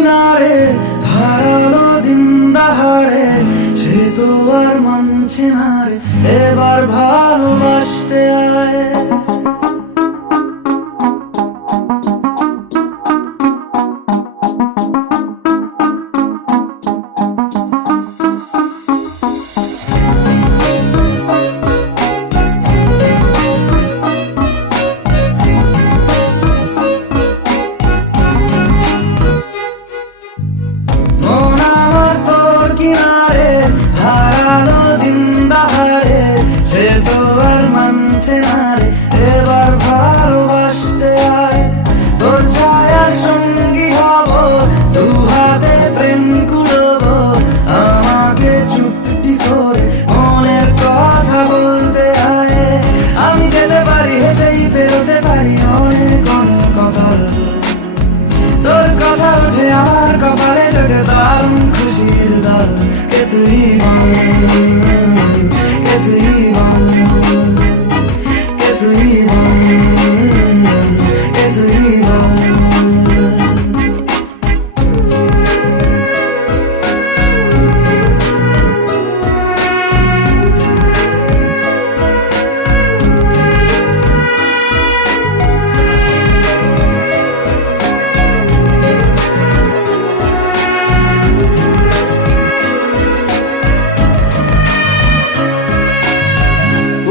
কিনারে হারালো দিন দাহাড়ে, সে তো আর মানছে না রে, এবার ভালোবাসতে আয়। এবার ভালোবাসতে আয়, তোর ছায়ার সঙ্গী হব, দু হাতে প্রেম কুড়বো, আমাকে চুপটি করে মনের কথা বলতে আয়। আমি যেতে পারি হেসেই পেরোতে পারি অনেক অনেক কপাল, তোর কথা উঠে আমার কপালে জোটে দারুণ খুশির দল। কে তুই বল, কে তুই বল, কে তুই বল, কে তুই বল।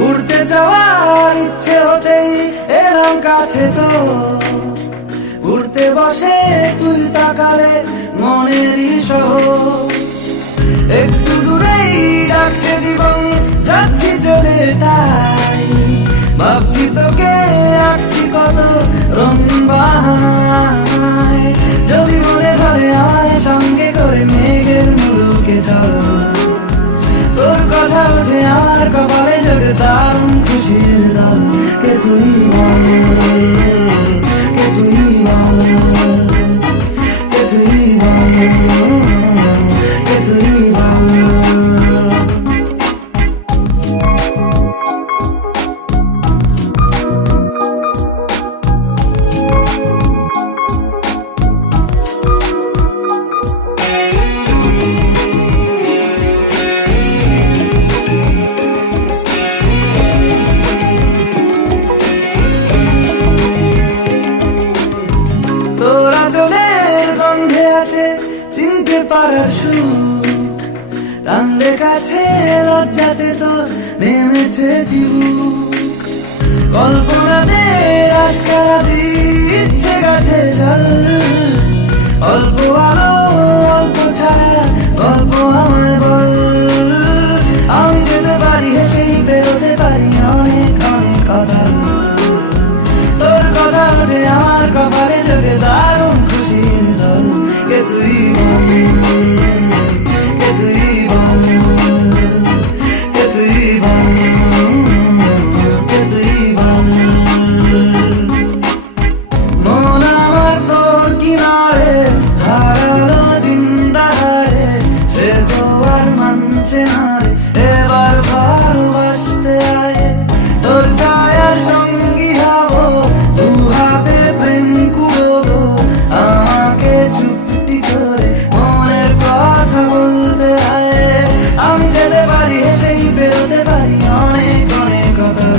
উড়তে যাওয়ার ইচ্ছে হতেই এলাম কাছে তো, উড়তে বসে তুই তাকালে মনেরই শহর। একটু দূরেই ডাকছে জীবন, যাচ্ছি চলে তাই ভাবছি তোকে আঁকছি কত রঙিন বাহানায়। যদি মনে ধরে আমায় সঙ্গে করে মেঘের মুলুকে চল, তোর কথা উঠে আমার কপালে জোটে দারুণ খুশির দল। কে তুই বল, কে তুই বল, কে তুই বল, কে তুই বল। তোরা চলের গন্ধে আছে চিনতে পারার সুখ, টানলে কাছে লজ্জাতে তো নেমেছে জীবুক। কল্পনাতে রাস্তারা দিচ্ছে গাছে জল, অল্প আলো অল্প ছায়া গল্প আমায় বল। আমি যেতে পারি হেসেই পেরোতে পারি অনেক অনেক কথা, তোর কথা উঠে আমার কপালে জোটে দারুণ খুশির দল। কে তুই বল, কে তুই বল, কে তুই বল, কে তুই বল। মন আমার তোর কিনারে হারালো দিন দাহাড়ে, সে তো আর মানছে না রে, এবার ভালোবাসতে আয়। তোর ছায়ার সঙ্গী হব, দু হাতে প্রেম কুড়বো, আমাকে চুপটি করে মনের কথা বলতে আয়। আমি যেতে পারি হেসেই পেরোতে পারি অনেক অনেক কথা,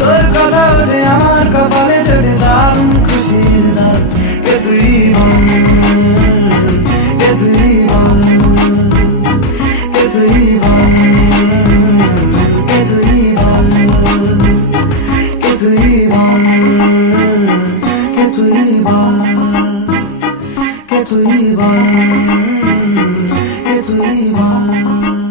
তোর কথা উঠে আমার কপালে জোটে দারুণ খুশির দল। কে তুই বল, কে তুই বল, কে তুই বল, কে তুই বল, কে তুই বল, কে তুই বল, কে তুই বল, কে তুই বল।